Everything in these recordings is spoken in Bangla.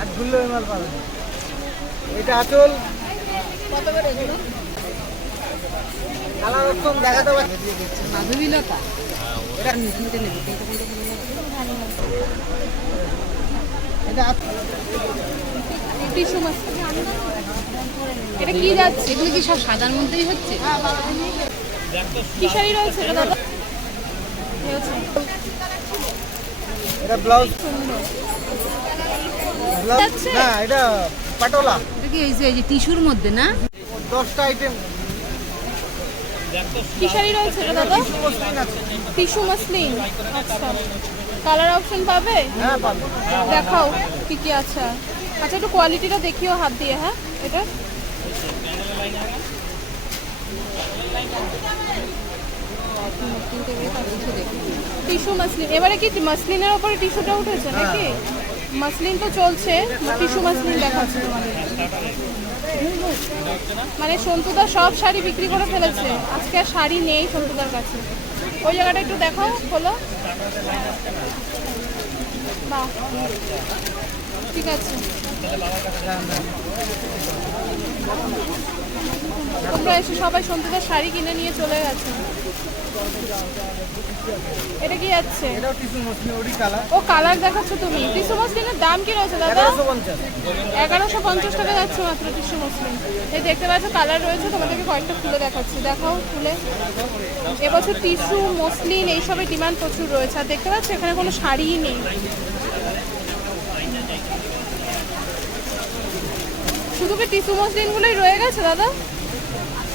আর মাল পাবেন এটা আচল। কত করে এগুলো কালার অপশন দেখাতে পারছি। মাধবীলতা এটা নেবে। মাছ কি যাচ্ছে? এগুলো কি সব সাদার মধ্যেই হচ্ছে? কি শাড়ি রয়েছে? এটা দাদা এটা ব্লাউজ। সুন্দর? না এটা পাটোলা। কি এই যে এই যে টিস্যুর মধ্যে না? দশটা আইটেম কি শাড়ি রয়েছে এটা দাদা টিস্যু মাসলিন আচ্ছা। কালার অপশন পাবে? হ্যাঁ দেখাও কি কি আছে। আচ্ছা একটু কোয়ালিটিটা দেখিও হাত দিয়ে হ্যাঁ এটা। Tissue muslin. এবারে কি মাসলিনের ওপরে টিস্যুটা উঠেছে নাকি? মাসলিন তো চলছে টিস্যু মাসলিন দেখাচ্ছে। মানে সন্তুদা সব শাড়ি বিক্রি করে ফেলেছে। আজকে আর শাড়ি নেই সন্তুদার কাছে। ওই জায়গাটা একটু খোলো। বাহ। ঠিক আছে। তোমরা এসে সবাই সন্তুদার শাড়ি কিনে নিয়ে চলে গেছে। এটা কি যাচ্ছে এটাও টিসু মসলিন ওডি কালার ও কালার দেখাচ্ছ তুমি। টিস্যু মসলিনের দাম কি রয়েছে দাদা? এগারোশো পঞ্চাশ। এগারোশো পঞ্চাশ টাকা যাচ্ছে মাত্র টিস্যু মসলিন। এই দেখতে পাচ্ছ কালার রয়েছে তোমাদেরকে কয়েকটা খুলে দেখাচ্ছি। দেখাও খুলে এবছর টিস্যু মসলিন এইসবের ডিমান্ড প্রচুর রয়েছে। আর দেখতে পাচ্ছ এখানে কোনো শাড়িই নেই। শুধু কি টিস্যু মসলিনগুলোই রয়ে গেছে দাদা?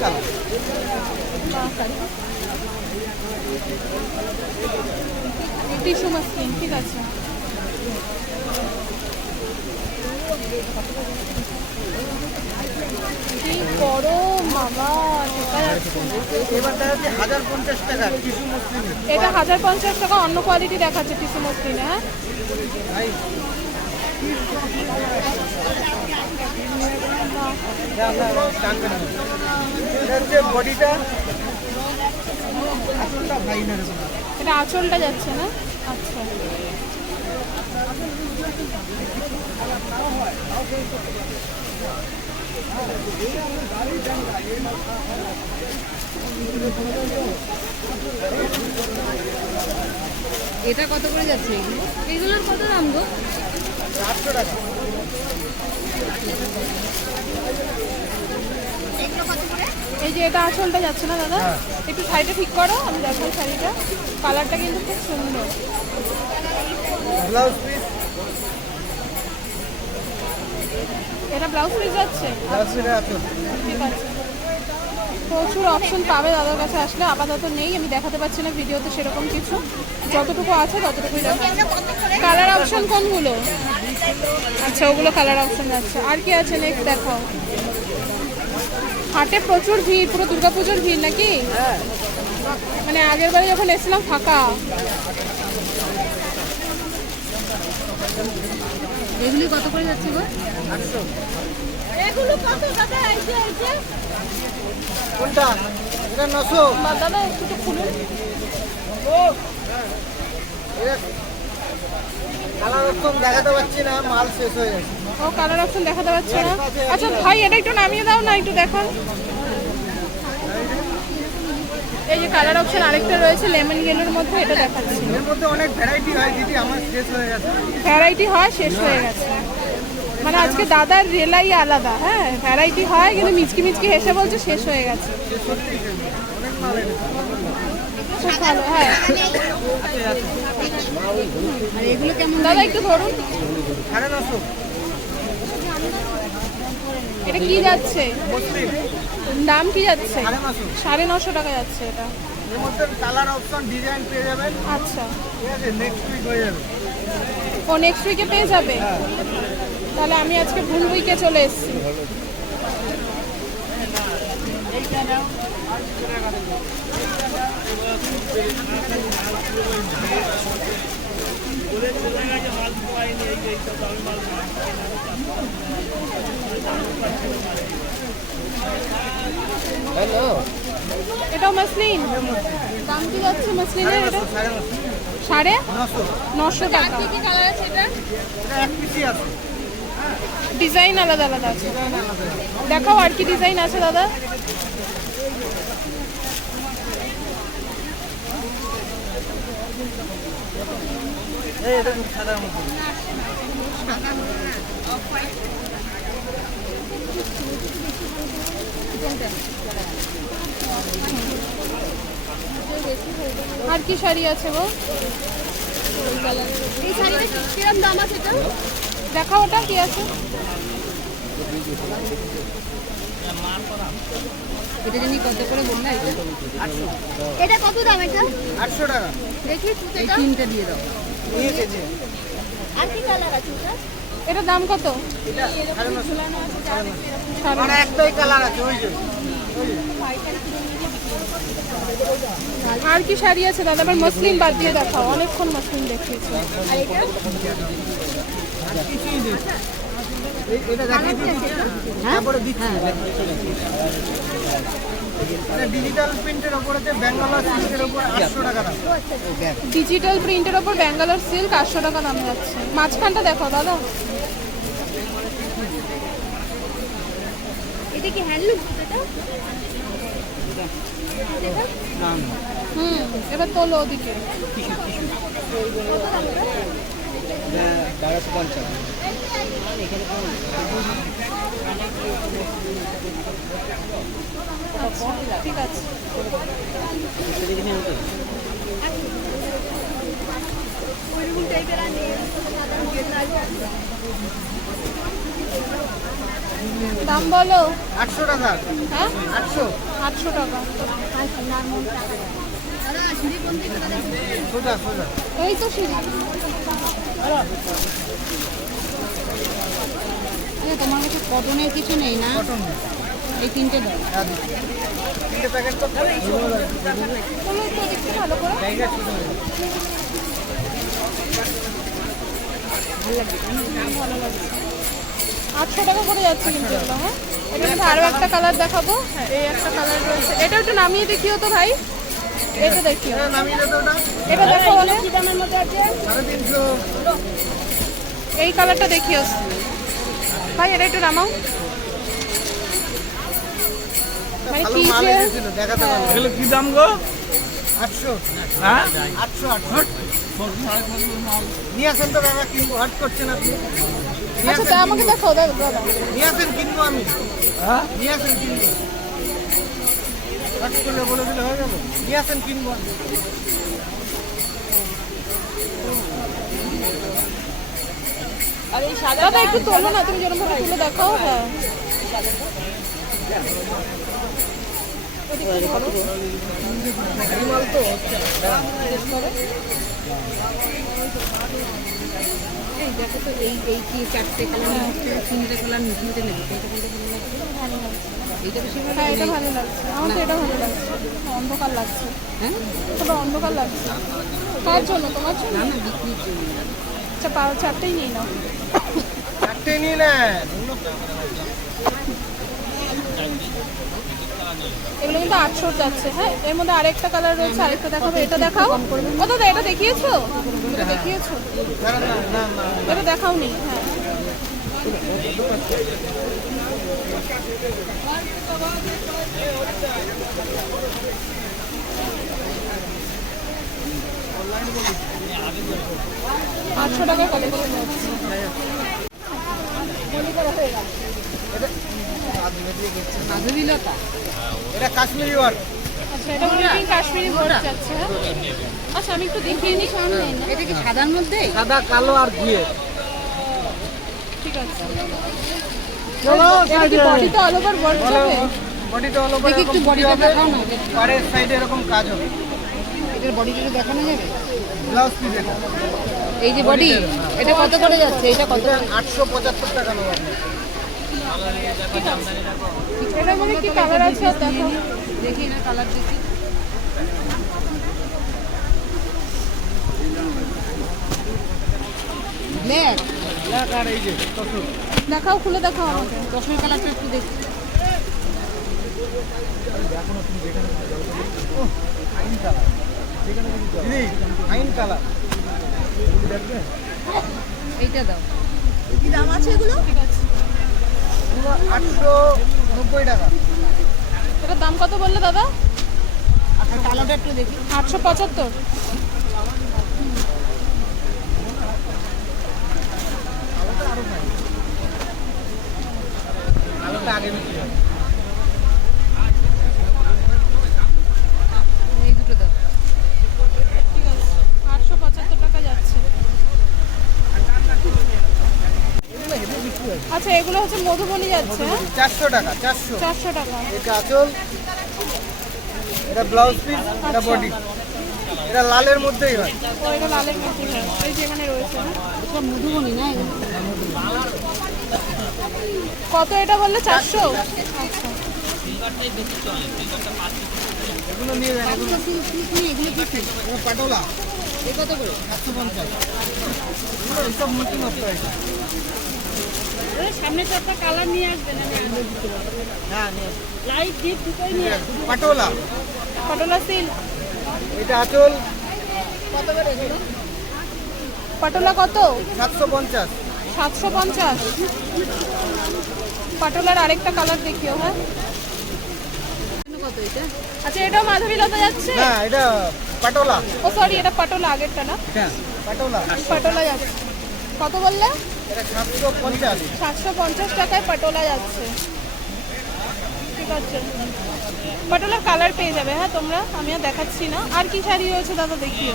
কালার টিস্যু ঠিক আছে। কি বাবা ঢোকা এবার হাজার পঞ্চাশ টাকা টিসু মসলিনে এটা হাজার পঞ্চাশ টাকা অন্য কোয়ালিটি দেখাচ্ছে টিস্যু মাসলিনে হ্যাঁ ভাই বাহ। টানবেন না। এটা আঁচলটা যাচ্ছে না? আচ্ছা। এটা কত করে যাচ্ছে? এগুলো? এগুলোর কত দাম গো? এই যে এটা আঁচলটা যাচ্ছে না দাদা? হ্যাঁ। একটু শাড়িটা ঠিক করো আমি দেখাই শাড়িটা। কালারটা কিন্তু খুব সুন্দর। ব্লাউজ এটা ব্লাউজ পিস যাচ্ছে? আছে। ঠিক আছে। প্রচুর অপশন পাবে দাদার কাছে আসলে আপাতত নেই আমি দেখাতে পারছি না ভিডিওতে সেরকম কিছু। যতটুকু আছে ততটুকুই দেখাচ্ছি কালার অপশন কোনগুলো? আচ্ছা ওগুলো কালার অপশন যাচ্ছে আর কি আছে নেক্সট দেখাও? হাটে প্রচুর ভিড় পুরো দুর্গাপুজোর ভিড় নাকি? মানে আগের বারে যখন এসেছিলাম ফাঁকা। এগুলি কত করে যাচ্ছে গো? এগুলো কত? দাদা এই যে এই যে। কোনটা? এটা নশো। বা দাদা একটু খুলুন। কালার অপশন দেখাতে পারছি না মাল শেষ হয়ে গেছে। ও কালার অপশন দেখাতে পারছে না? আচ্ছা ভাই এটা একটু নামিয়ে দাও না একটু দেখান। এই যে কালার অপশন আরেকটা রয়েছে লেমন ইয়েলোর মধ্যে এটা দেখাচ্ছি। এর মধ্যে অনেক ভ্যারাইটি হয় দিদি আমার শেষ হয়ে গেছে। ভ্যারাইটি হয় শেষ হয়ে গেছে। মানে আজকে দাদার রেলাই আলাদা হ্যাঁ ভ্যারাইটি হয় কিন্তু মিচকি মিচকি হেসে বলছে শেষ হয়ে গেছে। একটু ধরুন। এটা যাচ্ছে? দাম কি যাচ্ছে? সাড়ে নশো টাকা যাচ্ছে এটা। আচ্ছা। ও নেক্সট উইকে পেয়ে যাবে? তাহলে আমি আজকে ভুল উইকে চলে এসেছি। হ্যালো এটাও মাসলিন? দাম কি যাচ্ছে মাসলিনের এটা? সাড়ে নশো টাকা। এটা? এক পিসি আছে। ডিজাইন আলাদা আলাদা আছে। দেখাও আর কি ডিজাইন আছে দাদা। আর কি শাড়ি আছে গো এই শাড়িটা কিরম দাম আছে এটা? দেখাও ওটা কি আছে? এটা জানি কত করে বললা এটা? এটা কত দাম এটা? আটশো টাকা। দেখি সুতেটা। তিনটা দিয়ে দাও। আর কি কালার আছে এটা এটার দাম কত? এটা একটাই কালার আছে ওই যে। আর কি শাড়ি আছে? দাদা আবার মসলিন বাদ দিয়ে দেখাও। অনেকক্ষণ মসলিন দেখিয়েছি। আর এটা? এই- ডিজিটাল প্রিন্টের ব্যাঙ্গালোর সিল্কের ওপর আটশো টাকা দাম। ডিজিটাল প্রিন্টের ওপর ব্যাঙ্গালোর সিল্ক আটশো টাকা দাম যাচ্ছে। মাঝখানটা দেখো দাদা। এটা কি হ্যান্ডলুম এটা? হুম এবার তোলো ওদিকে। বারোশো পঞ্চাশ। ঠিক আছে দাম বলো। আটশো টাকা। হ্যাঁ? আটশো। আটশো টাকা। সোজা। এই তো সিঁড়ি। তোমার কাছে কটনের কিছু নেই না? কটন এই তিনটে দাও। হ্যাঁ তিনটে প্যাকেট তো ভালো করে। আটশো টাকা করে যাচ্ছে কিন্তু হ্যাঁ? মধ্যে আরও একটা কালার দেখাবো। হ্যাঁ এই একটা কালার রয়েছে। এটা একটু নামিয়ে দেখিও তো ভাই। এটা দেখিও। এটা এটা দেখো বলে দামের মধ্যে আছে? এই কালারটা দেখিও। ভাই এটা একটু নামাও। মানে কি মাল যে? এগুলো কি দাম গো? আটশো। হ্যাঁ? আটশো আটশো। নিয়ে আসেন তো দাদা কিনবো। হাট করছেন আপনি আচ্ছা তা আমাকে দেখাও দাদা নিয়ে আসেন কিনবো আমি। হ্যাঁ? নিয়ে আসেন কিনবো। হাট করলে বলে দিলে হয়ে গেল নিয়ে আসেন কিনবো আমি। দাদা একটু তোলো না তুমি যেরকম ভাবে তুলে দেখাও হ্যাঁ। এই দেখো তো এই এই কি চারটে কালার তিনটে কালার নিচে নিচে নেবে। কোনটা কোনটা ভালো লাগছে? এইটা বেশি ভালো হ্যাঁ এটা ভালো লাগছে। আমার তো এটা ভালো লাগছে। অন্ধকার লাগছে। হ্যাঁ? তবে অন্ধকার লাগছে। কার জন্য তোমার জন্য? না না বিক্রির জন্য। আচ্ছা চারটেই নিয়ে নাও। নিয়ে নেন এগুলো কিন্তু আটশো যাচ্ছে হ্যাঁ? এর মধ্যে আরেকটা কালার রয়েছে, আরেকটা দেখাবো। এটা দেখাও। ও দাদা, এটা দেখিয়েছো? এটা দেখিয়েছো? এটা দেখাও নি হ্যাঁ। আটশো টাকা যাচ্ছে মাধবীলতা এটা কাশ্মীরি ওয়ার্ক আচ্ছা এটা মনে হয় কাশ্মীরি বোর্ড যাচ্ছে? হ্যাঁ আচ্ছা আমি একটু দেখিয়ে নিই এটা কি সাদার মধ্যে? সাদা কালো আর ঘিয়ে। ঠিক আছে। চলো এটা কি অল ওভার ওয়ার্ক যাবে? বডিটা হলো দেখি একটু বডিটা দেখাও না পাড়ের সাইডে এরকম কাজ হবে। এটার বডিটা দেখানো যাবে। ব্লাউজ পিস এটা। এই যে বডি এটা কত করে যাচ্ছে? এটা কত? আটশো পঁচাত্তর টাকা নেব আপনি এটার কি কালার আছে দেখো। দেখি না কালার দেখি। ব্ল্যাক ব্ল্যাক আর এই যে দেখাও খুলে দেখাও আমাকে। দশের কালারটা একটু দেখি। ফাইন কালার ফাইন কালার দেখবেন এইটা দাও। কি দাম আছে এগুলো? আটশো নব্বই টাকা। এটার দাম কত বললে দাদা? আটশো পঁচাত্তর আলোটা আগে বিক্রি হয় এই দুটো দাও ঠিক আছে আটশো পঁচাত্তর টাকা যাচ্ছে আচ্ছা এগুলো হচ্ছে মধুবনী যাচ্ছে হ্যাঁ? চারশো টাকা চারশো। চারশো টাকা। এটা আচল এটা ব্লাউজ পিস এটা বডি। এটা লালের মধ্যেই হয়। ও এটা লালের মধ্যে হয়। এই যে এখানে রয়েছে হ্যাঁ? এটা মধুবনী না কত এটা বললে চারশো? আচ্ছা এগুলো নিয়ে যান এগুলো। এগুলো কি- কি- এগুলো কি পাটোলা। এ কত করে? একশো পঞ্চাশ। মুটি নষ্ট হয়েছে সামনে তো একটা কালার নিয়ে আসবেন আমি হ্যাঁ লাইট ডিপ দুটোই নিয়ে আসবেন পাটোলা। পটোলা সিল এটা আচল। কত করে এগুলো? কত? সাতশো পঞ্চাশ। সাতশো পঞ্চাশ। পটোলার আরেকটা কালার দেখিও হ্যাঁ। কত এটা আচ্ছা এটাও মাধবী লতা যাচ্ছে? না এটা পাটোলা। ও সরি এটা পটোলা আগেরটা না? হ্যাঁ পাটোলা। পটোলা যাচ্ছে। কত বললে? সাতশো পঞ্চাশ। টাকায় পটোলা যাচ্ছে। ঠিক আছে। পটোলার কালার পেয়ে যাবে হ্যাঁ তোমরা? আমি আর দেখাচ্ছি না। আর কি শাড়ি রয়েছে দাদা দেখিও।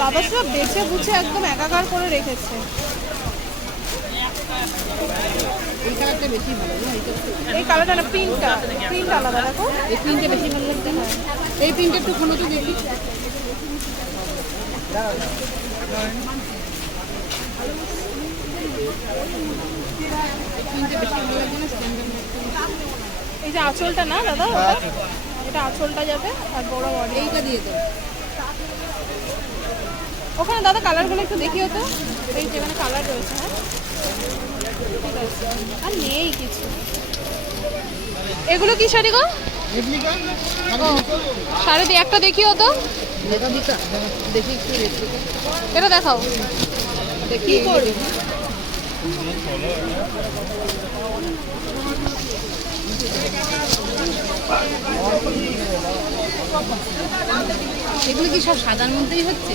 দাদা সব বেছে বুঝে একদম একাকার করে রেখেছে। এই কালারটা বেশি ভালো এই কালারটা না প্রিন্টটা প্রিন্ট আলাদা দেখো। এই প্রিন্টটা বেশি ভালো লাগছে না? এই প্রিন্টটা একটু কোনো তো দেখি প্রিন্টটা বেশি ভালো লাগছে না স্ট্যান্ডার্ড এই যে আঁচলটা না দাদা? ওটা? এটা আঁচলটা যাবে আর বড় বডি। এইটা দিয়ে দাও ওখানে দাদা কালারগুলো একটু দেখিও তো। এই যেখানে কালার রয়েছে হ্যাঁ? আর নেই কিছু। এগুলো কি শাড়ি গো? শাড়ি দিয়ে একটা দেখিও তো। এটা দেখি এটা দেখাও। দেখি করে এগুলো কি সব সাদার মধ্যেই হচ্ছে?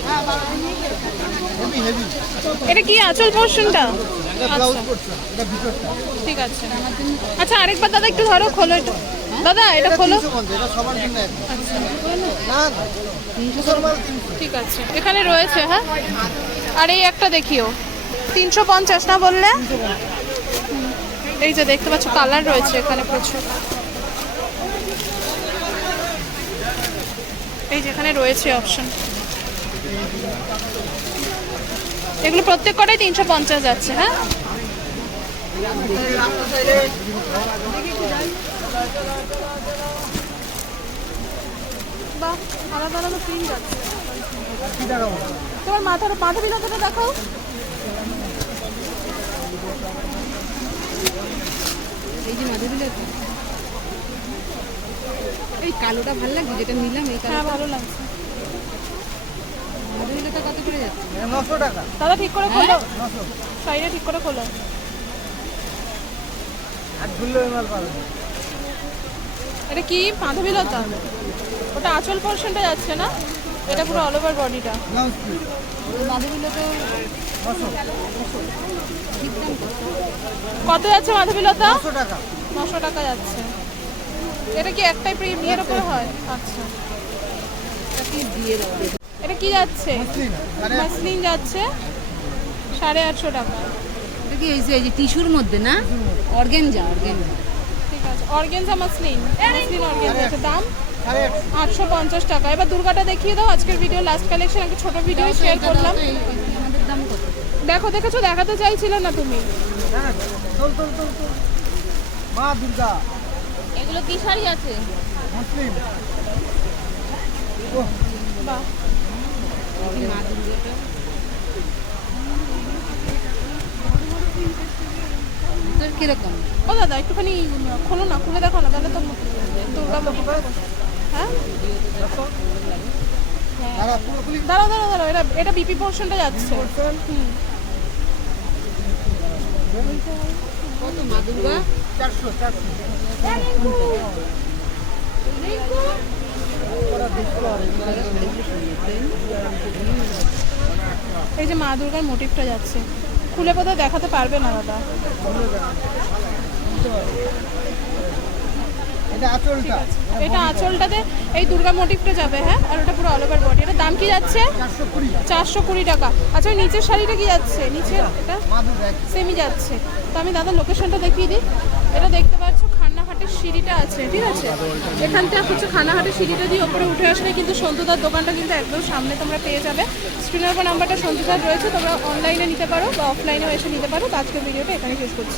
এটা কি আঁচল পোর্শনটা করছে ঠিক আছে। আচ্ছা আরেকবার দাদা একটু ধরো খোলো একটু। দাদা এটা খোলো। তিনশো পঞ্চাশ এটা সবার জন্য একদম। আচ্ছা। ঠিক আছে। এখানে রয়েছে হ্যাঁ? আর এই একটা দেখিও। তিনশো পঞ্চাশ না বললে? এই যে দেখতে পাচ্ছ, কালার রয়েছে এখানে প্রচুর। এই যেখানে রয়েছে অপশন এগুলো প্রত্যেক কটাই তিনশো পঞ্চাশ যাচ্ছে হ্যাঁ? বাহ, আলাদা আলাদা প্রিন্ট বলো? তোমার মাথার মাথা বিলাতটা দেখাও। এই যে মাধুরী লতা এই কালোটা ভালো লাগছে যেটা নিলাম এই হ্যাঁ কালো ভালো লাগছে। মাধুরী কত করে যাচ্ছে? এটা নশো টাকা। দাদা ঠিক করে খোলো। নশো। শাড়িটা ঠিক করে খোলো। আর ধুললে মাল পাবে। এটা কি? মাধবী ওটা আঁচল পোর্শনটা যাচ্ছে না? এটা পুরো অল ওভার বডিটা ব্লাউজ কত? যাচ্ছে মাধবী লতা নশো টাকা যাচ্ছে। এটা কি একটাই প্রিম ইয়ের উপরে হয়? আচ্ছা। এটা কি দিয়ে এটা কি যাচ্ছে মসলিন যাচ্ছে সাড়ে আটশো টাকা। এটা কি এই যে এই যে টিস্যুর মধ্যে না? Organza organza. ঠিক আছে। Organza muslin. মাসলিন অর্গেনজা দাম? আটশো। আটশো পঞ্চাশ টাকা। এবার দুর্গাটা দেখিয়ে দাও। আজকের ভিডিও লাস্ট কালেকশন একটা ছোট ভিডিও শেয়ার করলাম। দেখো দেখেছ? দেখাতে চাইছিলে না তুমি। হ্যাঁ চল চল চল চল। মা দুর্গা। এগুলো কি শাড়ি আছে? মুসলিম। ও বাহ মা দুর্গাটা তোর কীরকম? ও দাদা একটুখানি খোলো না খুলে দেখো না তাহলে তো দুর্গা হ্যাঁ? দাঁড়াও দাঁড়াও দাঁড়াও এটা এটা বিপি পোর্শনটা যাচ্ছে। হুম। কত মা দুর্গা চারশো চারশো। এই যে মা দুর্গার মোটিভটা যাচ্ছে। খুলে কোথাও দেখাতে পারবে না দাদা। এটা আঁচলটা। এটা আঁচলটাতে এই দুর্গা মোটিভটা যাবে হ্যাঁ? আর ওটা পুরো অল ওভার বডি এটা দাম কি যাচ্ছে? চারশো কুড়ি। টাকা। আচ্ছা ওই নিচের শাড়িটা কি যাচ্ছে? নিচের এটা মা দুর্গা সেমই যাচ্ছে। তো আমি দাদা লোকেশনটা দেখিয়ে দিই। এটা দেখতে পাচ্ছ খান্নাহাটের সিঁড়িটা আছে ঠিক আছে? এখানটা হচ্ছে খান্নাহাটের সিঁড়িটা দিয়ে ওপরে উঠে আসলে কিন্তু সন্তুদার দোকানটা কিন্তু একদম সামনে তোমরা পেয়ে যাবে। স্ক্রিনের উপর নাম্বারটা সন্তুদার রয়েছে তোমরা অনলাইনে নিতে পারো বা অফলাইনেও এসে নিতে পারো। তো আজকের ভিডিওটা এখানে শেষ করছি।